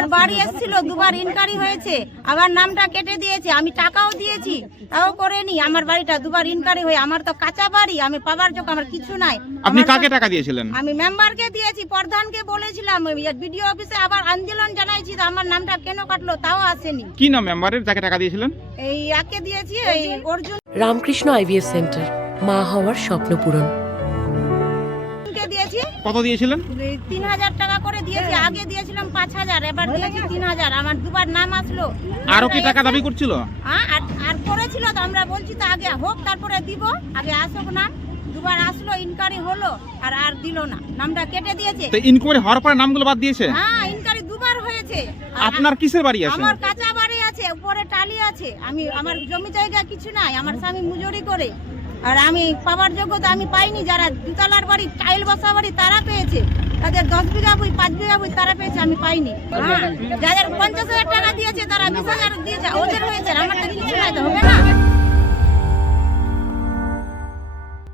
আমার বাড়ি এসেছিল, দুবার ইনকোয়ারি হয়েছে, আবার নামটা কেটে দিয়েছে। আমি টাকাও দিয়েছি, তাও করেনি। আমার বাড়িটা দুবার ইনকোয়ারি হয়ে, আমার তো কাঁচা বাড়ি, আমি পাবার যোগ্য আমার কিছু নাই। আপনি কাকে টাকা দিয়েছিলেন? আমি মেম্বারকে দিয়েছি, প্রধানকে বলেছিলাম, বিডিও অফিসে আবার আন্দোলন জানাইছি, আমার নামটা কেন কাটলো তাও আসেনি। কি নাম মেম্বারের, যাকে টাকা দিয়েছিলেন? এই একে দিয়েছি, এই অর্জুন রামকৃষ্ণ আইভিএফ সেন্টার, মা হওয়ার স্বপ্ন পূরণ। দিয়েছি। কত দিয়েছিলেন? 3000 টাকা করে দিয়েছি। আগে দিয়েছিলাম 5000, এবার দিয়েছি 3000। আমার দুবার নাম আসলো। আরো কি টাকা দাবি করছিল? আর করেছিল তো, আমরা বলছি তো আগে হোক তারপরে দিব, আগে আসুক নাম। দুবার আসলো, ইনকোয়ারি হলো, আর দিল না, নামটা কেটে দিয়েছে। তো ইনকোয়ারি হওয়ার পরে নামগুলো বাদ দিয়েছে? হ্যাঁ, ইনকোয়ারি দুবার হয়েছে। আপনার কিসের বাড়ি আছে? আমার কাঁচা বাড়ি আছে, উপরে টালি আছে। আমার জমি জায়গা কিছু নাই, আমার স্বামী মজুরি করে। আর আমি পাওয়ার যোগ্যতা আমি পাইনি। যারা দুতলার বাড়ি, টাইল বসা বাড়ি, তারা পেয়েছে। তাদের 10 বিঘা বই, 5 বিঘা বই তারা পেয়েছে, আমি পাইনি। যাদের 50,000 টাকা দিয়েছে, তারা 20,000 দিয়েছে, ওদের হয়েছে। আমার তো কিছু নাই, তো হবে না।